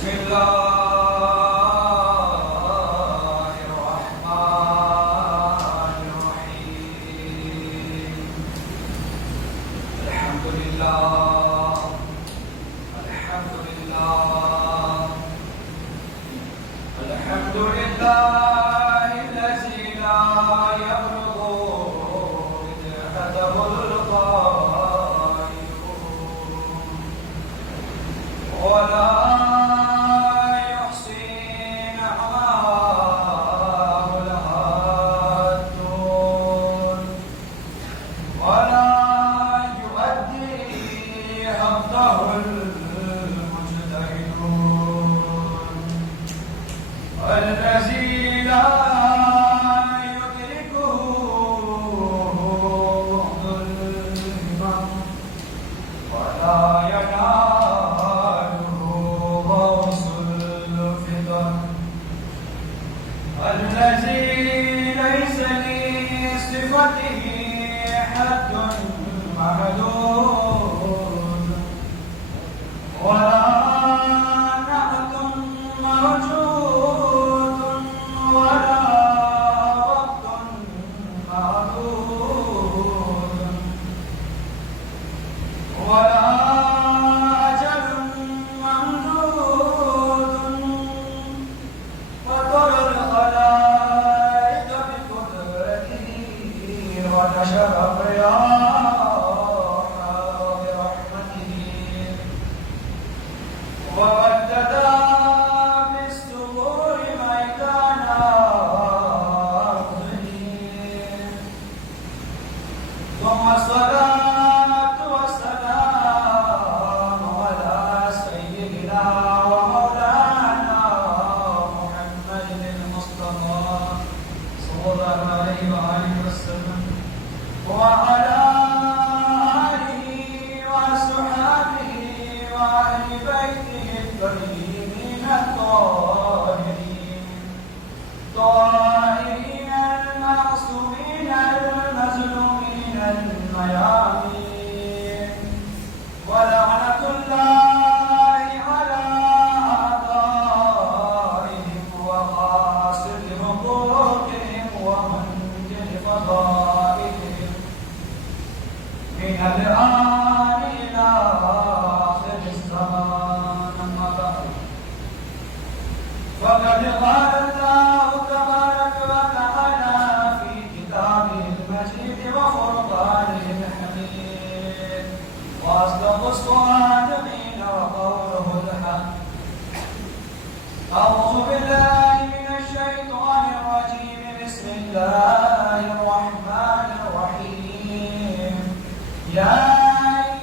بسم الله الرحمن الرحيم. الحمد لله الحمد لله الحمد لله الذي لا يبلغ مدحته القائلون ولا الذي لا يدركه ظلما ولا يناله غوص الفطر الذي ليس لصفته حد محدود ولا نعت موجود ولا وقت معدود ولا أجل ممدود وترى الخلائق بقدرته ونشر الرياح برحمته ومدد ثم الصلاة والسلام على سيدنا ومولانا محمد المصطفى صلى الله عليه وآله وسلم وعلى آله وصحبه وأهل بيته الطيبين الطاهرين الطاهرين المعصومين المظلومين الميامين ولعنة الله على أعدائهم وغاصب حقوقهم ومنكر فضائلهم من الآن إلى آخر الزمان. أما بعد فقد قال الله تبارك وتعالى في كتابه المجيد وفرقانه الحميد وأصدق الصادقين وقوله الحق. أعوذ بالله من الشيطان الرجيم. بسم الله الرحمن الرحيم. يا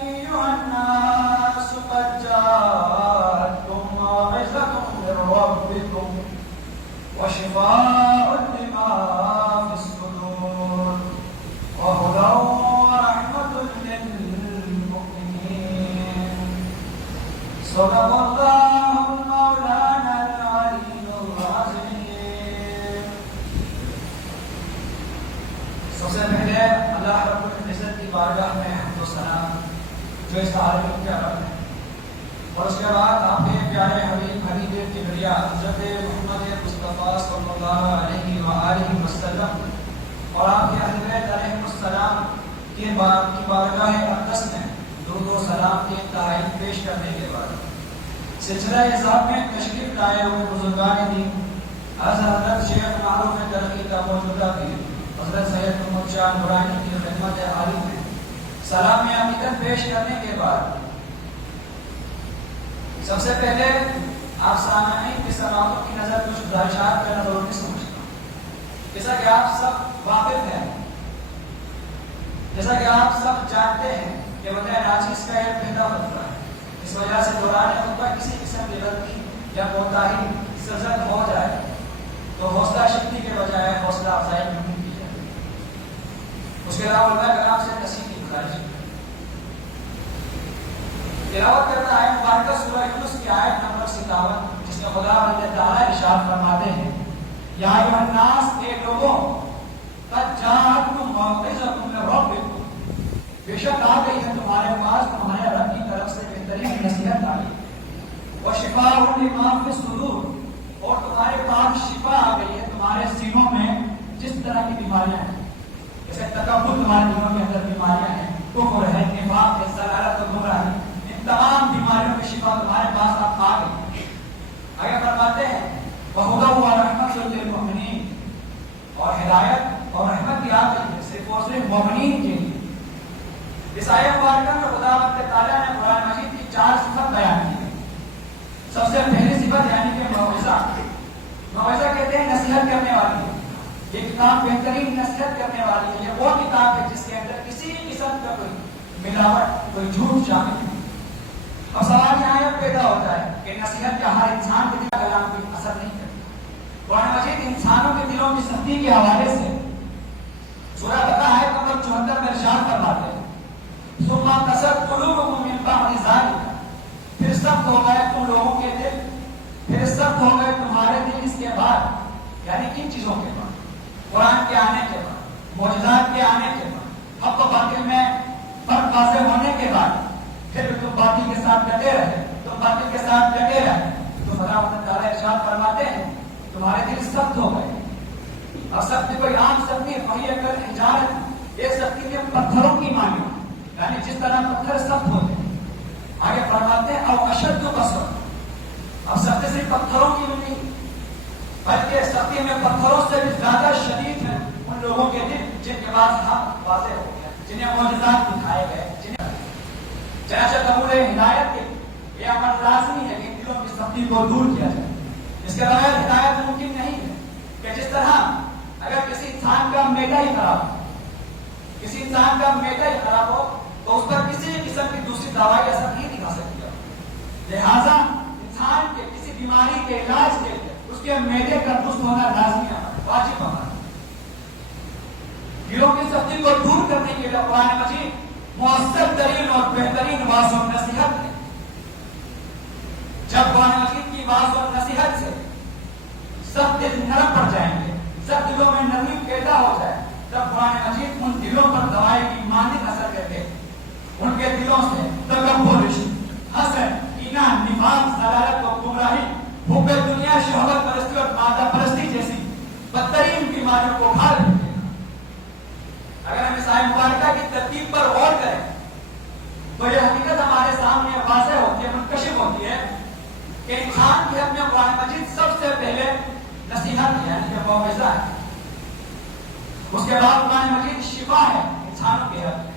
أيها الناس قد جاءتكم موعظة من ربكم وشفاء لما في الصدور وهدى ورحمة للمؤمنين. صدق الله مولانا العلي العظيم. سب سے پہلے اللہ رب العزت کی بارگاہ میں حمد و ثنا جو اس عالم کا رب ہے، اور اس کے بعد آپ کے پیارے حبیب کبریا حضرت محمد مصطفیٰ صلی اللہ علیہ وآلہ وسلم اور آپ کے اہل بیت علیہم السلام کی بارگاہ اقدس میں درود و سلام کی تحائف پیش کرنے کے بعد سلسلہ اصحاب میں تشریف لائے ہوئے بزرگان دین حضرت شیخ معروف ترقی کا موجودہ بھی حضرت سید محمد شاہ نورانی کی خدمت عالی میں سلام عقیدت پیش کرنے کے بعد سب سے پہلے آپ سامعین کی سماعتوں کی نظر کچھ گزارشات کرنا ضروری سمجھتا ہوں. جیسا کہ آپ سب واقف ہیں، جیسا کہ آپ سب جانتے ہیں کہ وطن ناچیز کا ایک پہلا خطبہ ہے. اس وجہ سے دوران خطبہ کسی قسم کی غلطی یا کوتاہی سرزد ہو جائے تو حوصلہ شکتی کے بجائے حوصلہ افزائی نہیں کی جائے. اس کے علاوہ علماء کرام سے نصیحت کی گزارش تلاوت کرنا ہے مبارکہ سورہ یونس کی آیت نمبر 57 جس میں خدا بند تعالیٰ ارشاد فرماتے ہیں یا ایھا الناس اے لوگوں قد جاءتکم موعظۃ من ربکم بے شک آ گئی ہے تمہارے پاس تمہارے رب کی طرف سے بہترین نصیحت آئی وشفاء ما فی الصدور، اور تمہارے پاس شفا آ گئی ہے تمہارے سینوں میں جس طرح کی بیماریاں ہیں، جیسے تکبر تمہارے دلوں کے اندر بیماریاں ہیں، کفر ہے، نفاق ہے، ضلالت اور گمراہی، ان تمام بیماریوں کی شفا تمہارے پاس اب آ گئی۔ آگے فرماتے ہیں وَهُدًى وَرَحْمَةٌ لِّلْمُؤْمِنِينَ، اور ہدایت اور رحمت کی آ گئی ہے صرف اور صرف مومنین کے لیے۔ اس آیت مبارکہ میں خدا تعالیٰ نے قرآن مجید کی 4 صفت بیان کی ہے۔ سب سے پہلی صفت یعنی کہ موعظہ کہتے ہیں نصیحت کرنے والی ہے۔ یہ کتاب بہترین نصیحت کرنے والی ہے۔ یہ وہ کتاب ہے جس کے اندر کسی قسم کا کوئی ملاوٹ، کوئی جھوٹ شامل نہیں۔ اب سوال یہاں یہ پیدا ہوتا ہے کہ نصیحت کا ہر انسان کے دل کلام کوئی اثر نہیں کرتا۔ قرآن مجید انسانوں کے دلوں کی سختی کے حوالے سے سورہ بقرہ آیت نمبر 74 میں ارشاد فرماتے ہیں ثم قست قلوبکم من بعد ذلک، پھر سخت ہو گئے تم لوگوں کے دل، پھر سخت ہو گئے تمہارے دل اس کے بعد، یعنی کن چیزوں کے بعد؟ قرآن کے آنے کے بعد، معجزات کے آنے کے بعد، حق و باطل میں فرق واضح ہونے کے بعد، پھر تم باطل کے ساتھ ڈٹے رہے، تو خدا تعالیٰ ارشاد فرماتے ہیں تمہارے دل سخت ہو گئے۔ اب سختی کوئی عام سختی فہی کل حجارت، ایک سختی میں پتھروں کی مانی، یعنی جس طرح پتھر سخت ہوتے ہیں۔ آگے فرماتے ہیں او اشد قسوہ، اب سختی صرف پتھروں کی نہیں بلکہ سختی میں پتھروں سے بھی زیادہ شدید ہے ان لوگوں کے دل جن کے پاس حق واضح ہو گیا، جنہیں معجزات دکھائے گئے، چنانچہ قبول ہدایت کے یہ امر لازمی ہے کہ دلوں کی سختی کو دور کیا جائے۔ اس کے بغیر ہدایت ممکن نہیں ہے کہ جس طرح اگر کسی انسان کا معدہ ہی خراب ہو، کسی انسان کا معدہ ہی خراب ہو تو اس پر کسی قسم کی دوسری دوائی اثر نہیں دکھا سکتی ہے۔ لہذا انسان کے کسی بیماری کے علاج کے لیے اس کے معدے کا درست ہونا لازمی ہے، واجب ہونا۔ دلوں کی سختی کو دور کرنے کے لیے قرآن مجید مؤثر ترین اور بہترین واعظ و نصیحت ہے۔ جب قرآن مجید کی واعظ و نصیحت سے سب دل نرم پڑ جائیں گے، سب دلوں میں نرمی پیدا ہو جائے، تب قرآن مجید ان دلوں پر دوائی کی مانند اثر کر کے ان کے دلوں سے تکبر، حسد، کینہ، نفاق، ضلالت و گمراہی، حب دنیا، شہوت پرستی اور مادہ پرستی جیسی بدترین بیماریوں کو اکھاڑ دیں گے۔ اگر ہم اس آیت مبارکہ کی ترتیب پر غور کریں تو یہ حقیقت ہمارے سامنے واضح ہوتی ہے، منکشف ہوتی ہے کہ انسان کے حق میں قرآن مجید سب سے پہلے نصیحت ہے، یعنی کہ موعظہ ہے۔ اس کے بعد قرآن مجید شفا ہے انسانوں کے حق میں،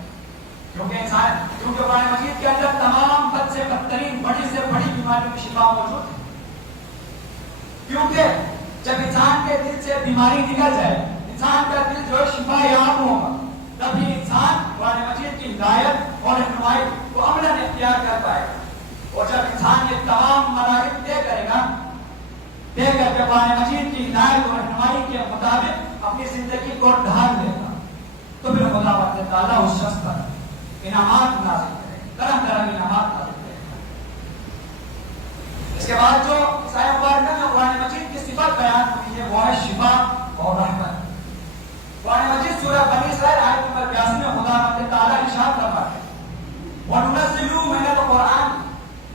کیونکہ قرآن مجید کے اندر تمام بد سے بدترین، بڑی سے بڑی بیماریوں کی شفا موجود ہے۔ کیونکہ جب انسان کے دل سے بیماری نکل جائے، انسان کا دل جو شفا یاب ہوگا، تبھی انسان قرآن مجید کی ہدایت اور رہنمائی کو عملاً اختیار کر پائے گا۔ اور جب انسان یہ تمام مراحل طے کرے گا، طے کر کے قرآن مجید کی ہدایت اور رہنمائی کے مطابق اپنی زندگی کو ڈھال لے گا، تو پھر خدا تعالیٰ اس شخص پر انعامات نازل کرے گا، طرح طرح کی انعامات نازل کرے گا۔ اس کے بعد جو آیت مبارکہ میں قرآن مجید کی صفت بیان ہوئی ہے وہ ہے شفا اور رحمت۔ قرآن مجید سورہ بنی اسرائیل آیت نمبر 82 میں خدا تعالیٰ ارشاد فرماتے ہیں وَنُنَزِّلُ مِنَ الْقُرْآنِ،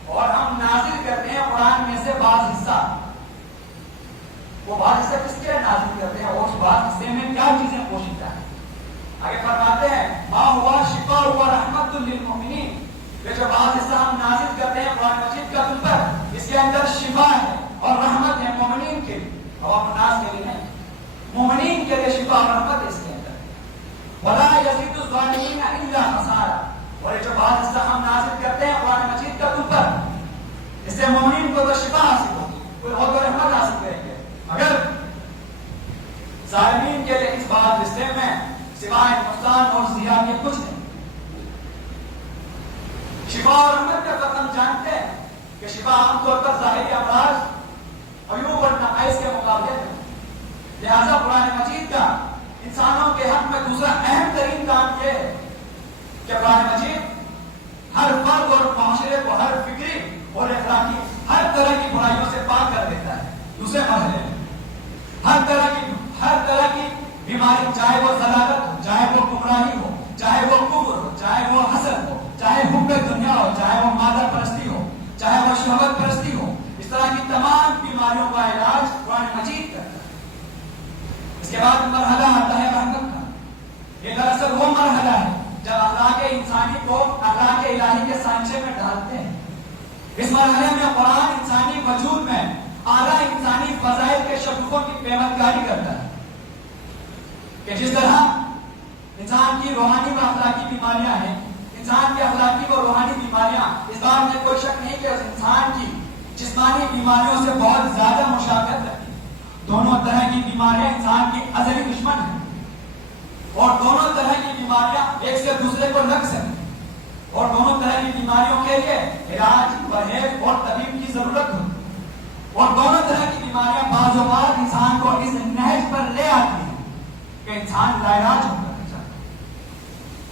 اور ہم نازل کرتے ہیں قرآن میں سے بعض حصہ۔ وہ بعض حصہ کس کے لیے نازل کرتے ہیں اور اس بعض حصے میں کیا چیزیں پوشیدہ ہیں؟ آگے فرماتے ہیں ما ہوا شفا ہوا رحمت للمؤمنین، یہ جو بعض حصہ ہم نازل کرتے ہیں قرآن مجید کا تم پر، اس کے اندر شفا ہے اور رحمت ہے مومنین کے لیے، عوام الناس کے لیے نہیں، مومنین کے لیے شفا اور رحمت ہے اس کے اندر۔ وَلَا يَزِيدُ الظَّالِمِينَ إِلَّا خَسَارًا، اور یہ جو بعض حصہ ہم نازل کرتے ہیں قرآن مجید کا تم پر، اس سے مومنین کو تو شفا حاصل ہوگی، کوئی اور رحمت حاصل کریں گے، مگر ظالمین کے لیے اس بعض حصے میں سوائے نقصان اور ضیاع کے کچھ نہیں۔ شفا اور رحمت کا فرق ہم جانتے ہیں کہ شفا عام طور پر ظاہری امراض، عیوب اور نقائص کے مقابلے میں، لہذا قرآن مجید کا انسانوں کے حق میں دوسرا اہم ترین کام یہ ہے کہ قرآن مجید ہر فرد اور معاشرے کو ہر فکری اور اخلاقی ہر طرح کی برائیوں سے پاک کر دیتا ہے۔ دوسرے مرحلے میں ہر طرح کی بیماری، چاہے وہ ضلالت ہو، چاہے وہ گمراہی ہو، چاہے وہ کفر ہو، چاہے وہ حسد ہو، چاہے حب دنیا ہو، چاہے وہ مادہ پرستی ہو، چاہے وہ شہوت پرستی ہو، اس طرح کی بیماریوں کا علاج قرآن مجید کرتا ہے۔ اس کے بعد مرحلہ آتا ہے رحمت کا۔ یہ دراصل وہ مرحلہ ہے جب اخلاق انسانی کو اخلاق الہی کے سانچے میں ڈالتے ہیں۔ اس مرحلے میں قرآن انسانی وجود میں اعلیٰ انسانی فضائل کے شگوفوں کی پیمائشگاری کرتا ہے کہ جس طرح انسان کی روحانی و اخلاقی بیماریاں ہیں، انسان کی اخلاقی و روحانی بیماریاں، اس بات میں کوئی شک نہیں کہ انسان کی جسمانی بیماریوں سے بہت زیادہ مشابہت رکھتی ہیں۔ دونوں طرح کی بیماریاں انسان کی ازلی دشمن ہیں اور دونوں طرح کی بیماریاں ایک سے دوسرے کو لگ سکتی ہیں اور دونوں طرح کی بیماریوں کے لیے علاج، پرہیز اور طبیب کی ضرورت ہوتی ہے اور دونوں طرح کی بیماریاں بعض اوقات انسان کو اس نہج پر لے آتی ہیں کہ انسان لاعلاج ہو کر جاتا ہے۔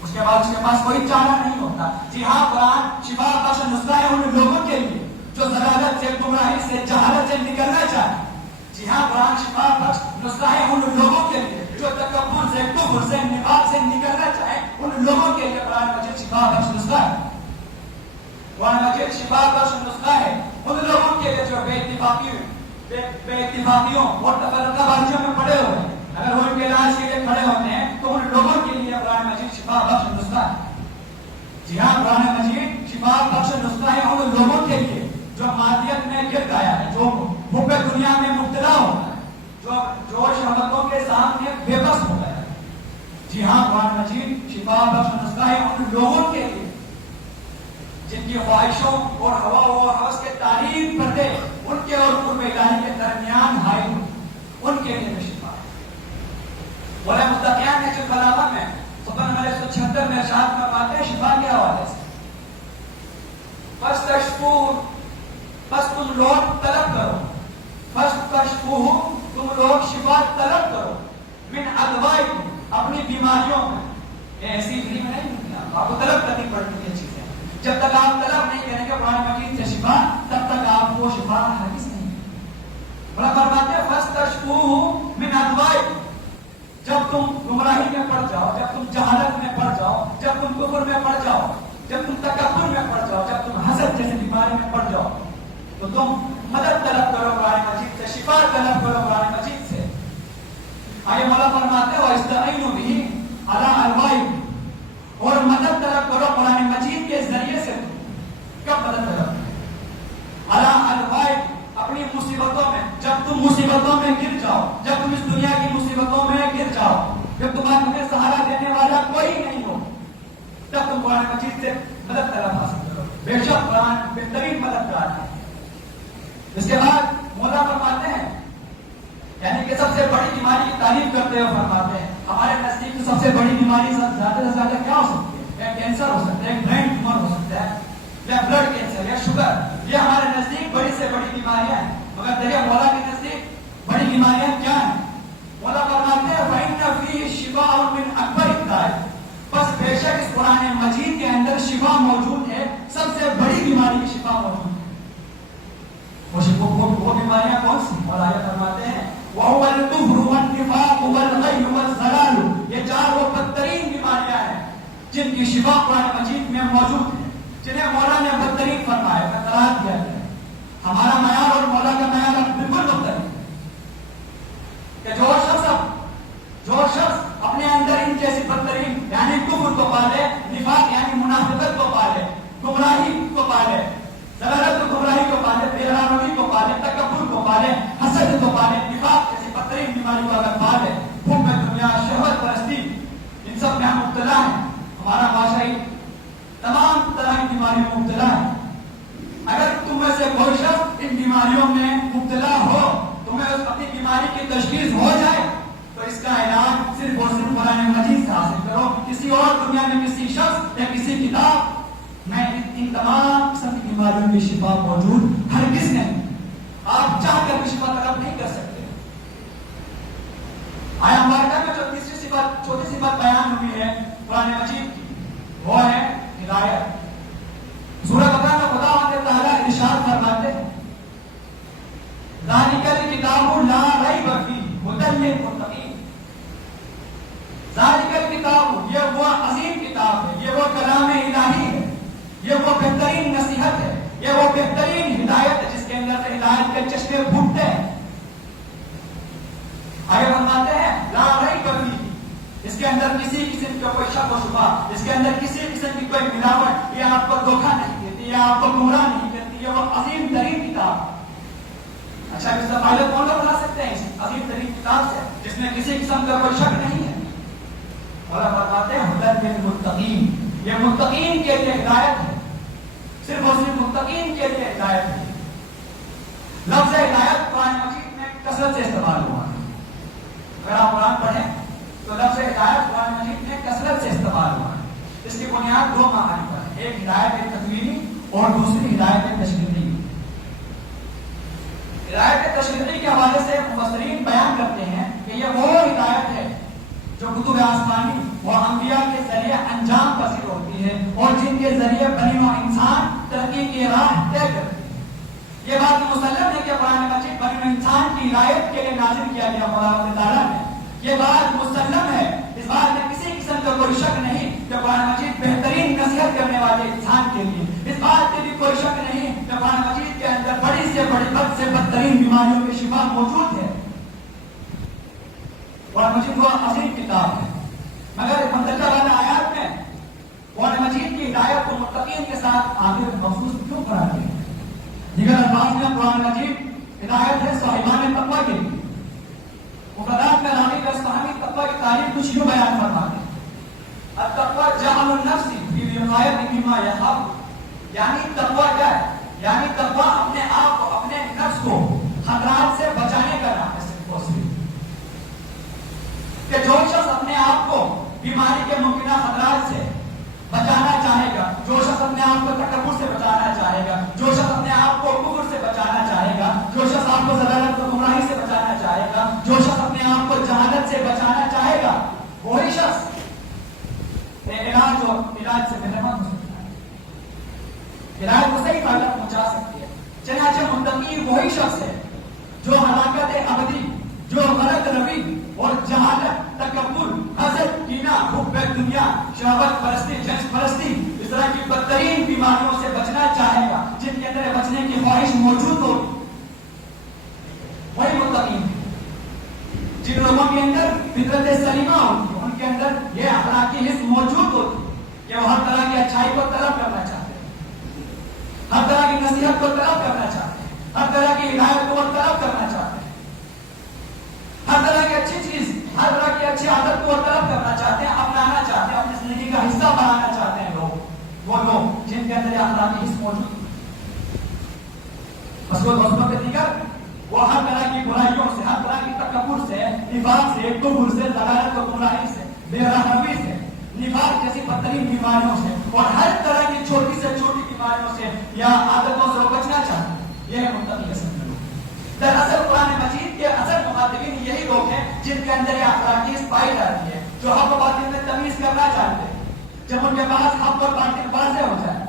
اس کے بعد اس کے پاس کوئی چارہ نہیں ہوتا۔ جی ہاں، قرآن شفا بخش نسخہ ہے ان لوگوں کے لیے جو ضلالت سے، گمراہی سے، جہالت سے نکلنا چاہتے ہیں۔ جی ہاں، قرآن شفا بخش نسخہ ہے ان لوگوں کے لیے جو تکبر سے، کفر سے، نفاق سے نکلنا چاہے، ان لوگوں کے لیے قرآن مجید شفا بخش نسخہ ہے۔ قرآن مجید شفا بخش نسخہ ہے ان لوگوں کے لیے جو بے اتفاقیوں اور تفرقہ بازیوں میں پڑے ہوئے ہیں۔ اگر وہ ان کے علاج کے لیے کھڑے ہوتے ہیں تو ان لوگوں کے لیے قرآن مجید شفا بخش نسخہ ہے۔ جی ہاں، قرآن مجید شفا بخش نسخہ ہے ان لوگوں کے لیے جو مادیت میں گر گیا ہے، جو حب دنیا میں مبتلا ہو گیا ہے، جو شہوتوں کے سامنے بے بس ہو گیا ہے۔ جی ہاں، قرآن مجید شفا بخش نسخہ ہے ان لوگوں کے لیے جن کی خواہشوں اور ہوا و ہوس کے تاریک پردے ان کے اور قرب الہی کے درمیان حائل ہو، ان کے لیے شفا ہے۔ بولے متقیان نے جو کلامہ میں سبحان نمبر 176 میں ارشاد فرماتے ہیں شفا کے حوالے سے، بس تم لوگ طلب کرو، تم لوگ شفا طلب کرو من ادوائکم، اپنی بیماریوں میں۔ ایسی فری میں نہیں ہوتی، آپ کو طلب کرنی پڑتی ہے چیزیں۔ جب تک آپ طلب نہیں کریں گے قرآن مجید سے شفا، تب تک آپ کو شفا ہرگز نہیں۔ بڑا فرماتے ہیں فاستشفوہ من ادوائکم، جب تم گمراہی میں پڑ جاؤ، جب تم جہالت میں پڑ جاؤ، جب تم کفر میں پڑ جاؤ، جب تم تکبر میں پڑ جاؤ، جب تم حسد جیسی بیماری میں پڑ جاؤ، تو تم مدد طلب کرو قرآن مجید سے، شفا طلب کرو قرآن مجید سے۔ آگے مولا فرماتے ہیں وَإِسْتَعِينُوا بِهِ عَلَىٰ أَرْوَائِكُمْ، اور مدد طلب کرو قرآن مجید کے ذریعے سے۔ کب مدد طلب کرو؟ عَلَىٰ أَرْوَائِكُمْ، اپنی مصیبتوں میں، جب تم مصیبتوں میں گر جاؤ، جب تم اس دنیا کی مصیبتوں میں گر جاؤ، جب تمہیں سہارا دینے والا کوئی نہیں ہو، تب تم قرآن مجید سے مدد طلب حاصل کرو۔ بے شک قرآن بہترین مددگار ہے۔ اس کے بعد مولا فرماتے ہیں یعنی کہ سب سے بڑی بیماری کی تعریف کرتے ہوئے فرماتے ہیں ہمارے نزدیک سب سے بڑی بیماری زیادہ سے زیادہ کیا ہو سکتی ہے؟ یا کینسر ہو سکتا ہے، برین ٹیومر ہو سکتا ہے، یا بلڈ کینسر، یا شوگر۔ یہ ہمارے نزدیک بڑی سے بڑی بیماریاں ہیں، مگر دیکھیں مولا کے نزدیک بڑی بیماریاں کیا ہیں؟ مولا فرماتے ہیں فَإِنَّ فِيهِ شِفَاءٌ مِّنْ أَكْبَرِ الدَّاءِ، بس بے شک اس قرآن مجید کے اندر شفا موجود ہے، سب سے بڑی بیماری کی شفا موجود ہے۔ وہ بیماریاں کون سی؟ اور آیت فرماتے ہیں وَهُوَ الْكُفْرُ وَالنِّفَاقُ وَالْغَيُّ وَالضَّلَالُ، یہ چار وہ بدترین بیماریاں ہیں جن کی شفا قرآن مجید میں موجود ہے، جنہیں مولا نے بدترین فرمایا ہے، قرار دیا ہے۔ ہمارا معیار اور مولا کا معیار بالکل مختلف ہے کہ جو شخص اپنے اندر ان جیسی بدترین یعنی کفر کو پالے، نفاق یعنی منافقت کو پالے، گمراہی کو پالے، ضلالت و گمراہی کو پالے، بے-رحمتی کو پالے، تکبر کو پالے، حسد کو پالے، نفاق جیسی بدترین بیماری کو اگر پالے، حب دنیا، شہوت پرستی، ان سب میں ہم مبتلا ہیں۔ ہمارا معاشرہ تمام طرح کی بیماریوں میں مبتلا ہے۔ اگر تم میں سے کوئی شخص ان بیماریوں میں مبتلا ہو، تمہیں اپنی بیماری کی تشخیص ہو جائے تو اس کا علاج صرف اور صرف قرآن مجید سے حاصل کرو۔ کسی اور دنیا میں کسی شخص یا کسی کتاب میں ان تمام قسم کی بیماریوں کی شفا موجود ہرگز نہیں۔ آپ چاہ کر بھی شفا طلب نہیں کر سکتے۔ آیا مبارکہ میں جو تیسری صفت، چوتھی صفت بیان ہوئی ہے قرآن مجید کی، وہ ہے ہدایت۔ سورہ بقرہ میں خدا تعالیٰ ارشاد فرماتے ہیں ذالک الکتاب لا ریب فیہ ھدی للمتقین، ذالک الکتاب، یہ وہ عظیم کتاب ہے، یہ وہ کلام الہی ہے، یہ وہ بہترین نصیحت ہے، یہ وہ بہترین ہدایت ہے جس کے اندر سے ہدایت کے چشمے پھوٹتے ہیں، کے اندر کسی قسم کا کوئی شک و شبہ، اس کے اندر کسی قسم کی کوئی ملاوٹ، یہ آپ کو دھوکہ نہیں دیتی، یہ آپ کو گمراہ نہیں کرتی، یہ وہ عظیم ترین کتاب۔ اچھا اس سے پہلے کون لوگ بنا سکتے ہیں اس عظیم ترین کتاب سے جس میں کسی قسم کا کوئی شک نہیں ہے؟ اور فرماتے ہیں ہدی للمتقین، یہ متقین کے لیے ہدایت ہے، صرف اور صرف متقین کے لیے ہدایت ہے۔ لفظ ہدایت قرآن مجید میں کثرت سے استعمال ہوا ہے۔ اگر آپ قرآن پڑھیں تو لفظ ہدایت قرآن مجید میں کثرت سے استعمال ہوا ہے۔ اس کی بنیاد دو معانی پر ہے، ایک ہدایت تکوینی اور دوسری ہدایت تشریعی۔ ہدایت تشریعی کے حوالے سے مفسرین بیان کرتے ہیں کہ یہ وہ ہدایت ہے جو کتب آسمانی و انبیاء کے ذریعے انجام پذیر ہوتی ہے اور جن کے ذریعے بنی نوع انسان ترقی کی راہ طے کرتے ہیں۔ یہ بات مسلم ہے کہ قرآن مجید بنی نوع انسان کی ہدایت کے لیے نازل کیا گیا مولا تعالیٰ نے، یہ بات مسلم ہے، اس بات میں کسی قسم کا کوئی شک نہیں کہ قرآن مجید بہترین نصیحت کرنے والے انسان کے لیے، اس بات میں بھی کوئی شک نہیں کہ قرآن مجید کے اندر بڑی سے بڑی بد سے بدترین بیماریوں کی شفا موجود ہے۔ قرآن مجید وہ عظیم کتاب ہے، مگر مندرجہ والا آیات میں قرآن مجید کی ہدایت کو متقین کے ساتھ آخر مخصوص کیوں قرار دیا ہے؟ دیگر الفاظ میں قرآن مجید ہدایت ہے صاحبان تقویٰ کے لیے۔ مفردات میں راغب اصفہانی تقویٰ کی تعریف کچھ یوں بیان فرماتے ہیں، التقویٰ جعل النفس فی وقایۃ مما یخاف، یعنی تقویٰ کیا ہے؟ یعنی تقویٰ اپنے آپ کو، اپنے نفس کو خطرات سے بچانے کا نام ہے، صرف اور صرف کہ جو شخص اپنے آپ کو بیماری کے ممکنہ خطرات سے بچانا چاہے گا، جو شخص اپنے آپ کو تکبر سے بچانا چاہے گا، جو شخص اپنے آپ کو کفر سے بچانا چاہے گا، جو شخص آپ کو ضلالت و گمراہی سے بچانا چاہے گا، جو شخص اپنے آپ کو جہالت سے بچانا چاہے گا، وہی شخص علاج سے بہرمند ہو سکتا ہے، علاج کو صحیح فائدہ پہنچا سکتی ہے۔ چنانچہ متقی وہی شخص ہے جو ہلاکت ابدی، جو غلط روی اور جہالت، تکبر، حسد، کینہ، حب دنیا، شہوت پرستی، جنس پرستی، اس طرح کی بدترین بیماریوں سے بچنا چاہے گا جن کے اندر بچنے کی خواہش موجود ہوگی، وہی متقی ہے۔ جن لوگوں کے اندر فطرت سلیمہ ہوتی ہے، ان کے اندر یہ اخلاقی حص موجود ہوتی ہے کہ وہ ہر طرح کی اچھائی کو طلب کرنا چاہتے ہیں، ہر طرح کی نصیحت کو طلب کرنا چاہتے ہیں، ہر طرح کی ہدایت کو طلب کرنا چاہتے ہیں، ہر طرح کی اچھی چیز، ہر طرح کی اچھی عادت کو طلب کرنا چاہتے ہیں، اپنانا چاہتے ہیں، اپنی زندگی کا حصہ بنانا چاہتے ہیں وہ لوگ جن کے اندر اخلاقی حص موجود ہے۔ دیگر وہ ہر طرح کی برائیوں سے، ہر طرح کی تکبر سے، نفاق سے، کفر سے، ضلالت و گمراہی سے، بے رحمی سے، نفاق جیسی بدترین بیماریوں سے اور ہر طرح کی چھوٹی سے چھوٹی بیماریوں سے یا عادتوں سے بچنا چاہتے ہیں، یہ ہے متقی اصل میں۔ دراصل قرآن مجید کے اصل مخاطبین یہی لوگ ہیں جن کے اندر یہ اخلاقی حص پائی جاتی ہے، جو حق و باطل میں تمیز کرنا چاہتے ہیں۔ جب ان کے پاس حق اور باطل واضح ہو جائے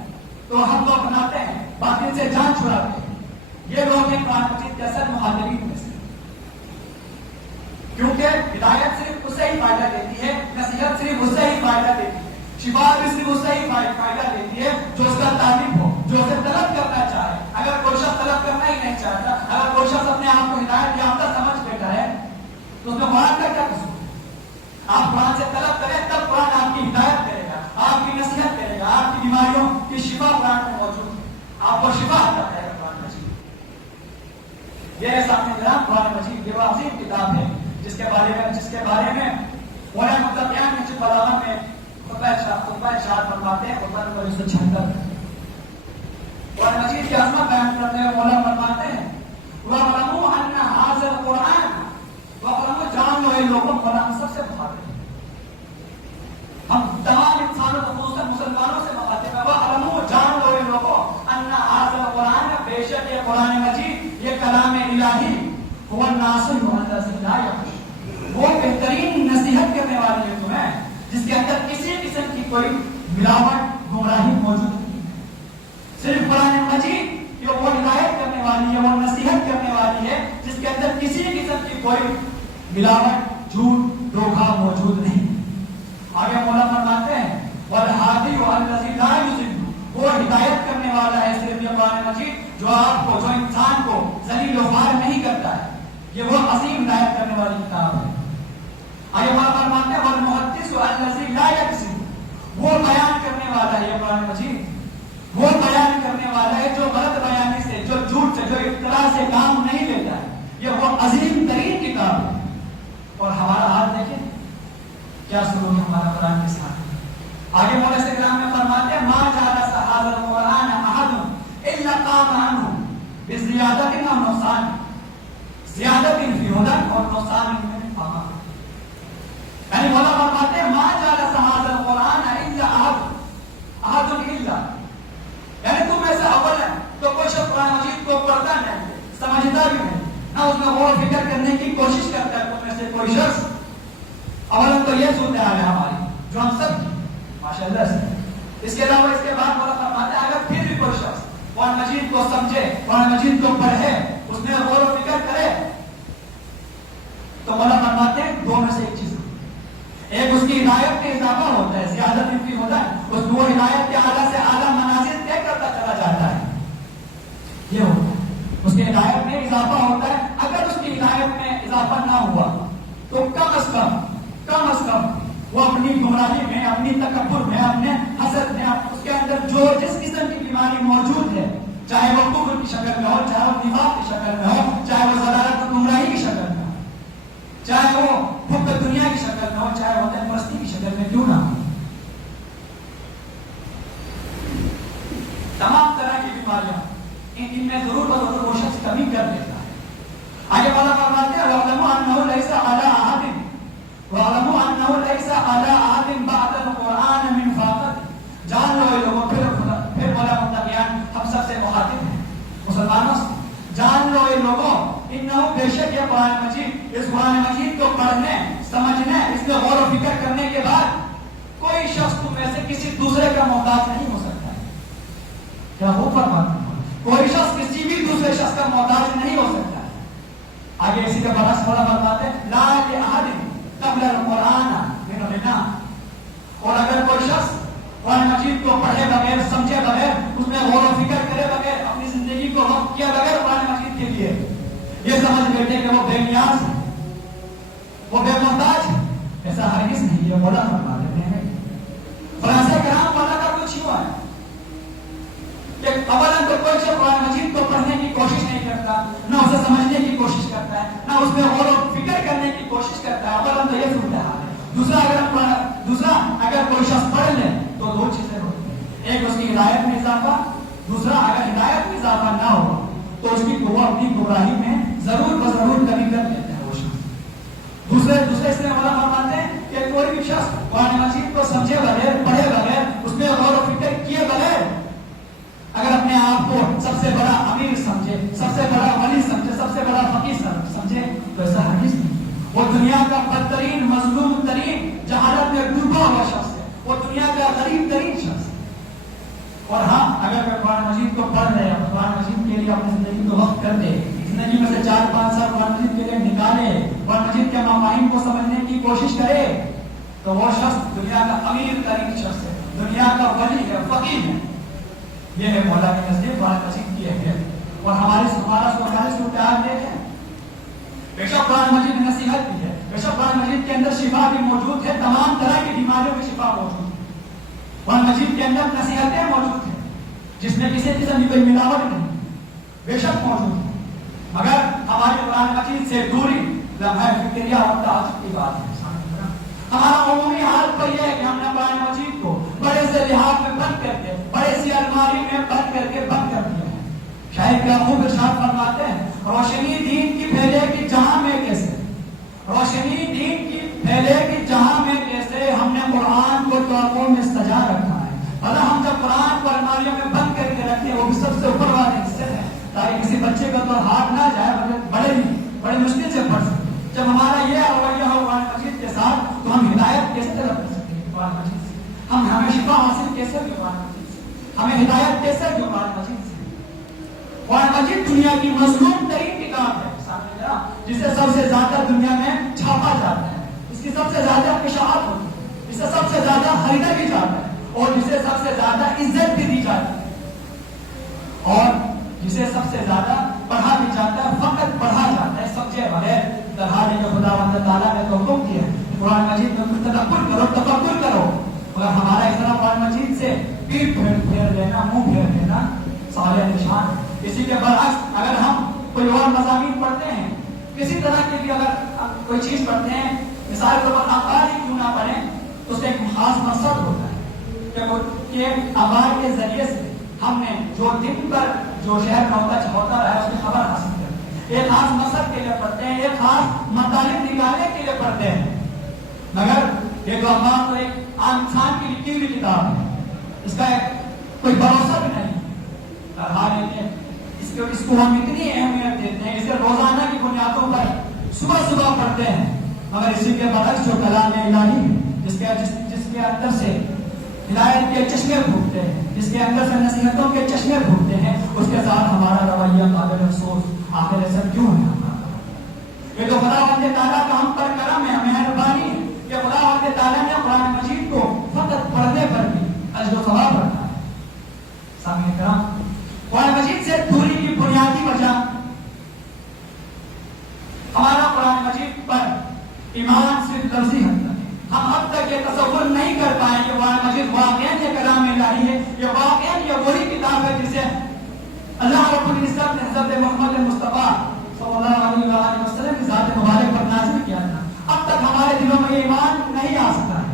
تو حق کو اپناتے ہیں، باطل سے جان چھڑاتے ہیں۔ یہ لوگ ہیں قرآن مجید کے اصل مخاطبین میں سے، کیونکہ ہدایت صرف اسے ہی فائدہ دیتی ہے، نصیحت صرف اسے ہی فائدہ دیتی ہے، شفا بھی صرف اسے ہی فائدہ دیتی ہے جو اس کا طالب ہو، جو اسے طلب کرنا چاہے۔ اگر کوئی شخص طلب کرنا ہی نہیں چاہتا، اگر کوئی شخص اپنے آپ کو ہدایت یافتہ سمجھ بیٹھا ہے تو اس میں قرآن کا کیا قصور؟ آپ قرآن سے طلب کریں تب قرآن آپ کی ہدایت کرے گا، آپ کی نصیحت کرے گا، آپ کی بیماریوں کی شفا قرآن میں موجود ہے، آپ کو شفا عطا کرے گا قرآن مجید۔ یہ سامنے جناب قرآن مجید یہ وہ عظیم کتاب ہے جس کے بارے میں علماء متقیان نے بلاغت میں خطبہ ارشاد فرماتے ہیں، خطبہ نمبر 176۔ قرآن مجید کی عظمت بیان کرتے ہیں، مولا فرماتے ہیں وَاعْلَمُوا أَنَّ هَٰذَا الْقُرْآنَ، وَاعْلَمُوا جان لو یہ لوگوں مولا ہم سب سے مخاطب ہیں، ہم تمام انسانوں خصوصاً مسلمانوں سے مخاطب ہیں۔ وَاعْلَمُوا جان لو یہ لوگوں أَنَّ هَٰذَا الْقُرْآنَ، بے شک یہ قرآن مجید، یہ کلام الہی، هُوَ النَّاصِحُ الَّذِي لَا يَغْشَى، وہ بہترین نصیحت کرنے والی ہے تمہیں جس کے اندر کسی قسم کی کوئی ملاوٹ، گمراہی موجود نہیں ہے۔ صرف قرآن مجید یہ وہ ہدایت کرنے والی ہے، وہ نصیحت کرنے والی ہے جس کے اندر کسی قسم کی کوئی ملاوٹ، جھوٹ، دھوکہ موجود نہیں۔ آگے مولا فرماتے ہیں وَالْهَادِي الَّذِي لَا يُضِلُّ، وہ ہدایت کرنے والا ہے صرف یہ قرآن مجید جو آپ کو، جو انسان کو ذلیل و خوار نہیں کرتا ہے، یہ وہ عظیم ہدایت کرنے والی کتاب ہے۔ آگے مولا فرماتے ہیں وَالْمُحَدِّثُ الذی لا یکذب، وہ بیان کرنے والا ہے، یہ قرآن مجید وہ بیان کرنے والا ہے جو غلط بیانی سے، جو جھوٹ سے، جو افترا سے کام نہیں لیتا ہے، یہ وہ عظیم ترین کتاب ہے۔ اور ہمارا حال دیکھیں کیا سلوک ہے ہمارا قرآن کے ساتھ۔ آگے مولا سے کرام میں فرماتے ہیں ما جعل هذا القرآن احد الا قام عنه بزیادت و نقصان، زیادت فی ہدى اور نقصان میں فہم۔ یعنی مولا فرماتے ہیں ما جعل هذا القرآن الا احد الا، یعنی تم میں سے اول ہے تو کوئی شخص قرآن مجید کو پڑھتا نہیں، سمجھتا بھی نہیں، نہ اس میں غور و فکر کرنے کی کوشش کرتا ہے، تم میں سے کوئی شخص اولا تو یہ صورتحال ہے ہماری جو ہم سب ماشاءاللہ سے۔ اس کے علاوہ اس کے بعد مولا فرماتے ہیں اگر پھر بھی کوئی شخص قرآن مجید کو سمجھے، قرآن مجید کو پڑھے، اس میں غور و فکر کرے، تو مولا فرماتے ہیں دو میں سے ایک چیز، ایک اس کی ہدایت میں اضافہ ہوتا ہے، زیادت انفی ہوتا ہے، اس وہ ہدایت کے اعلیٰ سے اعلیٰ منازل طے کرتا چلا جاتا ہے، یہ ہوتا ہے اس کی ہدایت میں اضافہ ہوتا ہے۔ اگر اس کی ہدایت میں اضافہ نہ ہوا تو کم از کم وہ اپنی گمراہی میں، اپنی تکبر میں، اپنے حسد میں، اس کے اندر جو جس قسم کی بیماری موجود ہے، چاہے وہ کفر کی شکل میں ہو، چاہے وہ نفاق کی شکل میں ہو، چاہے وہ ضلالت و گمراہی کی شکل میں ہو، چاہے وہ حب دنیا کی شکل میں ہو، چاہے وہ دل پرستی کی شکل میں کیوں نہ ہو، تمام طرح کی بیماریاں ان میں ضرور وہ شخص کمی کر دیتا ہے۔ آگے والا فرماتے ہیں وَاعْلَمُوا أَنَّهُ لَيْسَ عَلَىٰ أَحَدٍ وَاعْلَمُوا أَنَّهُ لَيْسَ عَلَىٰ أَحَدٍ بَعْدَ الْقُرْآنِ مِنْ فَاقَةٍ، جان لو یہ لوگوں، پھر مولا متقیان ہم سب سے مخاطب ہیں مسلمانوں سے، جان لو یہ لوگوں انہو بے شک یہ قرآن مجید، اس قرآن مجید کو پڑھنے، سمجھنے، اس میں غور و فکر کرنے کے بعد کوئی شخص تم میں سے کسی دوسرے کا محتاج نہیں ہو سکتا ہے۔ کیا وہ فرماتے ہیں کوئی شخص کسی بھی دوسرے شخص کا محتاج نہیں ہو سکتا ہے۔ آگے اسی کا برعکس مولا فرماتے ہیں لا لأحد قبل القرآن من غنا، اور اگر کوئی شخص قرآن مجید کو پڑھے بغیر، سمجھے بغیر، اس میں غور و فکر کرے بغیر، اپنی زندگی کو وقف کیا بغیر قرآن مجید کے لیے، یہ سمجھ بیٹھے کہ وہ بے نیاز ہے، وہ بے محتاج ہے، ایسا ہرگز نہیں، یہ مولا فرما دیتے ہیں۔ خلاصہ کرام مولا کا کچھ ہوا ہے کہ اولاً تو کوئی شخص قرآن مجید کو پڑھنے کی کوشش نہیں کرتا، نہ اسے سمجھنے کی کوشش کرتا ہے، نہ اس میں غور و فکر کرنے کی کوشش کرتا ہے، اولاً تو یہ صورتحال ہے۔ دوسرا اگر کوئی شخص پڑھ لے تو دو چیزیں ہوتی ہیں، ایک اس کی ہدایت میں اضافہ، دوسرا اگر ہدایت میں اضافہ نہ ہو تو اس کی وہ اپنی گمراہی میں ضرور بضرور کمی کر لیتا ہے وہ شخص۔ دوسرے اس میں مولا فرماتے ہیں کہ کوئی بھی شخص قرآن مجید کو سمجھے بغیر، پڑھے بغیر، اس میں غور و فکر کیے بغیر اگر اپنے آپ کو سب سے بڑا امیر سمجھے، سب سے بڑا ولی سمجھے، سب سے بڑا فقیر سمجھے تو ایسا ہرگز نہیں۔ وہ دنیا کا بدترین، مظلوم ترین، جہالت میں ڈوبا ہوا شخص ہے، وہ دنیا کا غریب ترین شخص ہے۔ اور ہاں اگر کوئی قرآن مجید کو پڑھ رہے ہیں، قرآن مجید کے لیے اپنی زندگی کو وقف کر دے، زندگی میں سے 4-5 سال قرآن مجید کے لیے نکالے، قرآن مجید کے مفاہیم کو سمجھنے کی کوشش کرے، تو وہ شخص دنیا کا امیر ترین شخص ہے، دنیا کا ولی ہے، فقیر ہے۔ یہ ہے مولا کے نزدیک قرآن مجید کی اہمیت۔ اور ہمارا صورتحال دیکھیں، بے شک قرآن مجید میں نصیحت بھی ہے، بے شک قرآن مجید کے اندر شفا بھی موجود ہے، تمام طرح کی بیماریوں میں شفا موجود ہے، قرآن مجید کے اندر نصیحتیں موجود ہیں جس میں کسی قسم کی کوئی ملاوٹ نہیں، بے شک موجود ہے، مگر ہماری قرآن مجید سے دوری لمحہ فکریہ اور تعجب کی بات ہے۔ ہمارا عمومی حال پر یہ ہے کہ ہم نے قرآن مجید کو بڑے سے لحاظ میں بند کر کے، بڑے سی الماری میں بند کر دیا ہے۔ شاید کیا خوب ارشاد فرماتے ہیں روشنی دین کی پھیلے گی جہاں میں کیسے، روشنی دین کی پھیلے گی جہاں میں کیسے، ہم نے قرآن کو توقوں میں سجا رکھا ہے۔ مطلب ہم جب قرآن کو الماریوں میں بند کر کے رکھتے ہیں، وہ بھی سب سے اوپر والے حصے ہیں، تاکہ کسی بچے کا تو ہاتھ نہ جائے، بڑے مشکل سے پڑھ سکتے۔ جب ہمارا یہ رویہ ہو قرآن مجید کے ساتھ تو ہم ہدایت کیسے طلب کر سکتے ہیں قرآن مجید سے، ہمیں شفا حاصل کیسے ہوگی قرآن مجید سے، ہمیں ہدایت کیسے ہوگی قرآن مجید سے۔ قرآن مجید دنیا کی مظلوم ترین کتاب ہے، جسے سب سے زیادہ دنیا میں چھاپا جاتا ہے، اس کی سب سے زیادہ اشاعت ہوتی ہے، جسے سب سے زیادہ خریدا بھی جاتا ہے، اور جسے سب سے زیادہ عزت بھی دی جاتی ہے، اور جسے سب سے زیادہ پڑھا بھی جاتا ہے، فقط پڑھا جاتا ہے سمجھے بغیر۔ خدا تعالیٰ نے تو حکم کیا ہے قرآن مجید میں تدبر کرو، مگر ہمارا اس طرح قرآن مجید سے پیٹ پھیر لینا، منہ پھیر لینا سوال نشان۔ اسی کے برعکس اگر ہم کوئی اور مضامین پڑھتے ہیں، کسی طرح کی بھی اگر کوئی چیز پڑھتے ہیں، مثال کے طور پر اخبار ہی کیوں نہ پڑھیں، تو اس کا ایک خاص مقصد ہوتا ہے کہ اخبار کے ذریعے سے ہم نے جو دن پر جو شہر کا ہوتا رہا ہے اس کی خبر حاصل کرتے ہیں، ایک خاص مقصد کے لیے پڑھتے ہیں، ایک خاص مطالب نکالنے کے لیے پڑھتے ہیں۔ مگر یہ جو اخبار تو ایک عام انسان کی لکھی ہوئی کتاب ہے، اس کا کوئی بھروسہ بھی نہیں، اس کو ہم اتنی اہمیت دیتے ہیں، اسے روزانہ کی بنیادوں پر صبح پڑھتے ہیں، مگر اسی کے برعکس جو کلام الہی جس کے اندر سے ہدایت کے چشمے پھوٹتے ہیں، جس کے اندر سے نصیحتوں کے چشمے پھوٹتے ہیں، اس کے ساتھ ہمارا رویہ قابل افسوس آخر ایسا کیوں ہے؟ یہ تو خداوند تعالیٰ کا ہم پر کرم ہے، مہربانی ہے کہ خداوند تعالیٰ نے قرآن مجید کو فقط پڑھنے پر بھی اجر و ثواب رکھا ہے۔ سامعین کرام، قرآن مجید سے دوری کی بنیادی وجہ ہمارا قرآن مجید پر ایمان صرف لفظی حد تک ہے۔ ہم اب تک یہ تصور نہیں کر پائے کہ قرآن مجید واقعاً یہ کلام الہی ہے، یہ واقعاً یہ وہی کتاب ہے جسے اللہ رب العزت نے حضرت محمد مصطفیٰ صلی اللہ علیہ وسلم کی ذات مبارک پر نازل کیا تھا۔ اب تک ہمارے دلوں میں یہ ایمان نہیں آ سکتا ہے۔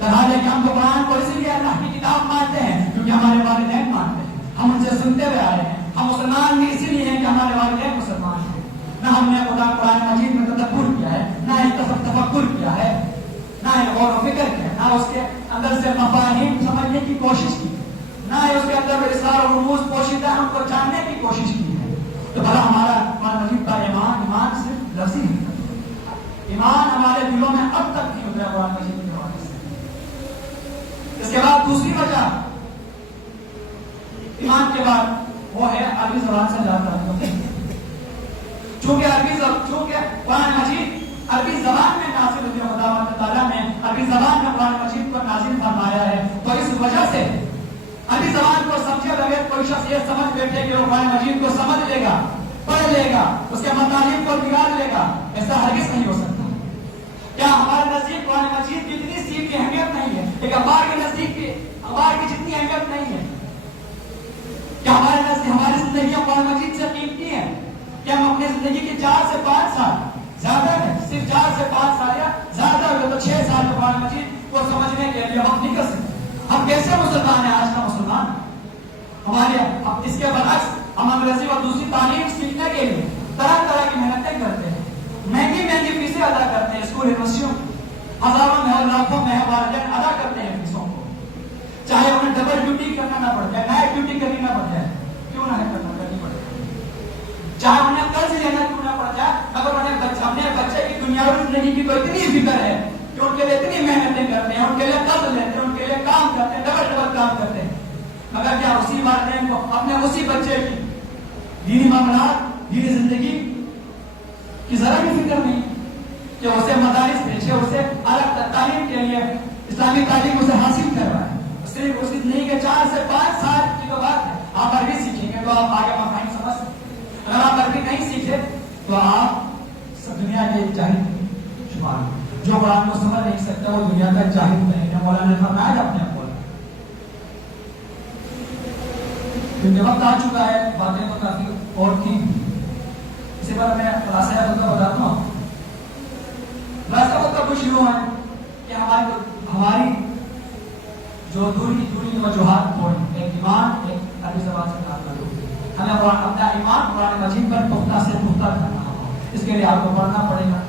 لہٰذا کہ ہم تو قرآن کو اسی لیے اللہ کی کتاب مانتے ہیں کیونکہ ہمارے والدین مانتے ہیں، ہم ان سے سنتے ہوئے آ رہے ہیں۔ ہم مسلمان بھی اسی لیے ہیں کہ ہمارے والدین مسلمان ہیں۔ نہ ہم نے قرآن مجید میں تدبر کیا ہے، نہ اس کا تفکر کیا ہے، نہ غور و فکر کیا ہے، نہ اس کے اندر سے مفاہیم سمجھنے کی کوشش کی، نہ اس کے اندر اسرار و رموز پوشیدہ ہم کو جاننے کی کوشش کی ہے۔ تو بھلا ہمارا قرآن مجید کا ایمان صرف لفظی ہے، ایمان ہمارے دلوں میں اب تک نہیں اترا قرآن مجید کے حوالے سے۔ اس کے بعد دوسری وجہ ایمان کے بعد وہ ہے عربی زبان سے جاتا ہے۔ چونکہ قرآن مجید عربی زبان میں نازل ہوئی ہے، خداوند تعالیٰ نے عربی زبان میں قرآن مجید کو نازل فرمایا ہے، تو اس وجہ سے عربی زبان کو سمجھے بغیر کوئی شخص یہ سمجھ بیٹھے کہ وہ قرآن مجید کو سمجھ لے گا، پڑھ لے گا، اس کے مطالب کو بگاڑ لے گا، ایسا ہرگز نہیں ہو سکتا۔ کیا ہمارے نزدیک قرآن مجید کی اتنی سیٹ کی اہمیت نہیں ہے؟ ایک اخبار کے نزدیک اخبار کی جتنی اہمیت نہیں ہے؟ کیا ہمارے نزدیک ہماری زندگیاں قرآن مجید سے قیمتی ہیں؟ کیا ہم اپنی زندگی کے 4 سے 5 سال زیادہ ہے، صرف 4 سے 5 سال یا زیادہ ہوگا تو 6 سال میں قرآن مجید کو سمجھنے کے لیے ہم نہیں کر سکتے؟ ہم کیسے مسلمان ہیں آج کا مسلمان؟ ہمارے اس کے برعکس ہم انگریزی اور دوسری تعلیم سیکھنے کے لیے طرح کی محنتیں کرتے ہیں، مہنگی فیسیں ادا کرتے ہیں، اسکول یونیورسٹیوں ہزاروں میں لاکھوں میں والدین ادا کرتے ہیں فیسوں کو، چاہے انہیں ڈبل ڈیوٹی کرنا نہ پڑ جائے، نائٹ ڈیوٹی کرنی نہ پڑ جائے، کیوں نہ کرنی پڑے، چاہے انہیں قرض لینا کیوں نہ پڑ جائے، اگر انہیں اپنے بچے کی دنیاوی زندگی کی تو اتنی فکر ہے کہ ان کے لیے اتنی محنتیں کرتے ہیں، ان کے لیے قرض لیتے ہیں، ان کے لیے کام کرتے ہیں، ڈبل کام کرتے ہیں، مگر کیا اسی والدین کو اپنے اسی بچے کی دینی معاملات، دینی زندگی کی ذرا بھی فکر نہیں کہ اسے مدارس بھیجے، اسے الگ تعلیم کے لیے اسلامی تعلیم اسے حاصل کروائے؟ صرف اس زندگی کے 4 سے 5 سال کی تو بات ہے۔ آپ عربی سیکھیں گے تو آپ آگے مفاہیم سمجھ سکتے ہیں، اگر آپ عربی نہیں سیکھے تو آپ دنیا کے جاہل شمار ہیں۔ جو قرآن کو سمجھ نہیں سکتا وہ دنیا کا جاہل نہیں ہے۔ مولانا نے فرمایا اپنے آپ بولا، کیونکہ وقت آ چکا ہے، باتیں تو کافی اور تھی، اسی پر میں خلاصہ بتاتا ہوں۔ خلاصہ کب شروع ہوا ہے کہ ہماری جو دوری وجوہات پوائنٹ، ایک ایمان، ایک عربی زبان سے تعلق، ہمیں اپنا ایمان قرآن مجید پر پختہ سے پختہ کرنا ہوگا، اس کے لیے آپ کو پڑھنا پڑے گا،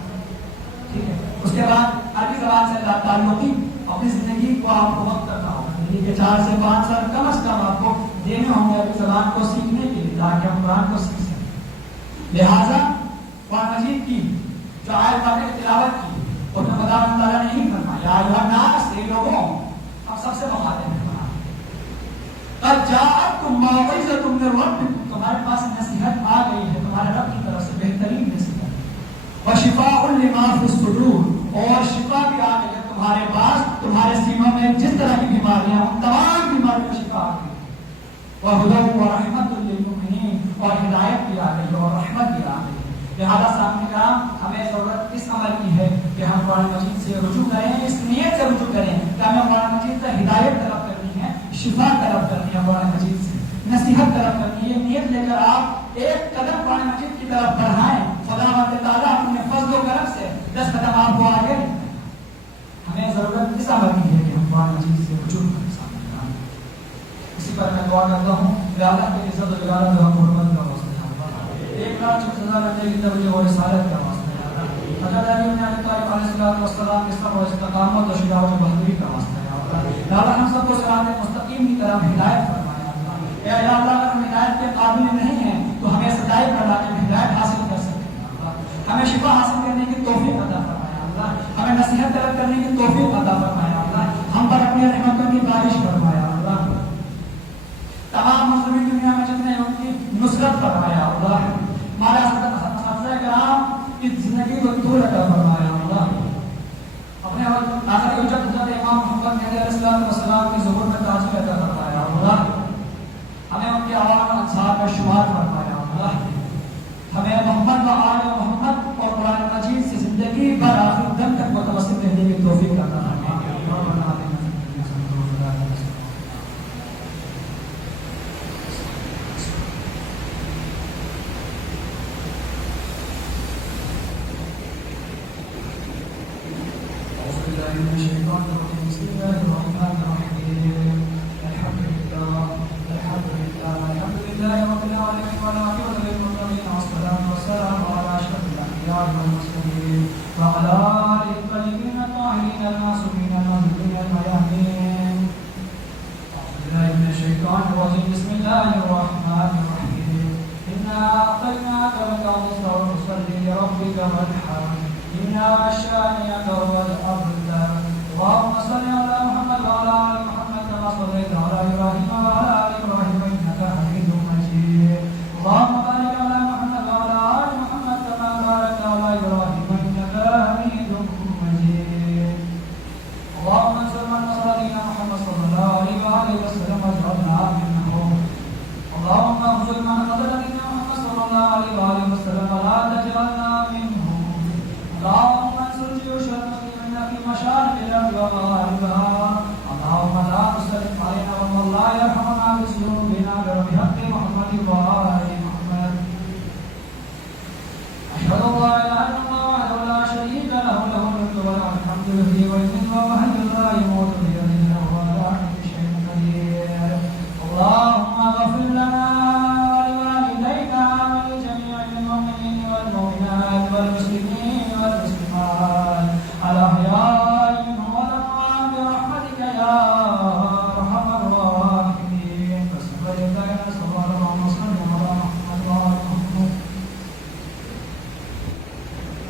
ٹھیک ہے۔ اس کے بعد عربی زبان سے تعلقی اپنی زندگی کو آپ کو وقت کرنا ہوگا، زندگی کے 4 سے 5 سال کم از کم آپ کو دینے ہوں گے عربی زبان کو سیکھنے کے لیے، تاکہ ہم قرآن کو سیکھ سکیں۔ لہٰذا قرآن مجید کی جو آیت آپ نے تلاوت کی اور خداوند تعالیٰ نے نہیں فرمایا یا ایھا الناس، اے لوگوں، ہم سب سے مخاطب ہیں، قد جاءتکم موعظۃ من ربکم، تمہارے پاس نصیحت آ گئی ہے تمہارے رب کی طرف سے، بہترین نصیحت، وشفاء لما فی الصدور، اور شفا بھی آ گئی ہے تمہارے پاس، تمہارے سینوں میں جس طرح کی بیماریاں ہیں تمام بیماریوں میں شفا آ گئی، وہدی ورحمۃ للمؤمنین، اور ہدایت بھی آ گئی اور رحمت بھی آ گئی۔ لہذا سامنے کرام ہمیں ضرورت اس عمل کی ہے کہ ہم قرآن مجید سے رجوع کریں، اس نیت سے رجوع کریں کہ کہ ہمیں قرآن مجید سے ہدایت طلب کرنی ہے، شفا طلب کرنی ہے، قرآن مجید سے نصیحت طلب کرنی ہے. نیت لے کر آپ ایک قدم قرآن مجید کی طرف بڑھائیں. خداوند تعالیٰ اپنے فضل و کرم سے 10 قدم آپ کو آگے. ہمیں ضرورت اس عمل کی ہے کہ ہم قرآن مجید سے رجوع کریں. اسی پر میں دعا کرتا ہوں کہ اللہ کی عزت و جلالت و حرمت کا واسطہ ایک رات جو سزا کرنے کی توجہ اور رسالت کا واسطہ حضرت علی بن ابی طالب علیہ السلام کے صبر و استقامت و شجاعت و بہادری کا واسطہ ہے. اللہ ہم سب کو صراط مستقیم کی طرف ہدایت فرمائے. اے اللہ اگر ہم ہدایت کے قابل نہیں ہیں تو ہمیں سچائی پر لا کے ہدایت حاصل کر سکیں. ہمیں شفا حاصل کرنے کی توفیق عطا فرمائے. اللہ ہمیں نصیحت طلب کرنے کی توفیق عطا فرمائے. اللہ ہم پر اپنی رحمتوں کی بارش فرمائے. اللہ تمام مسلمین دنیا میں جتنے ہیں ان کی نصرت فرمایا. اللہ ہمارے اساتذہ کرام کی زندگی کو طول عطا فرمایا. اللہ اپنے آخری حجت حضرت امام محمد مہدی علیہ السلام کی ظہور میں تاثیر عطا فرمایا. اللہ ہمیں ان کے عوام انصار کا شمار فرمایا. اللہ ہمیں محمد و آل محمد اور قرآن مجید سے زندگی بھر آخر دم تک متوسط رہنے کی توفیق عطا فرمایا. إنا شانئك هو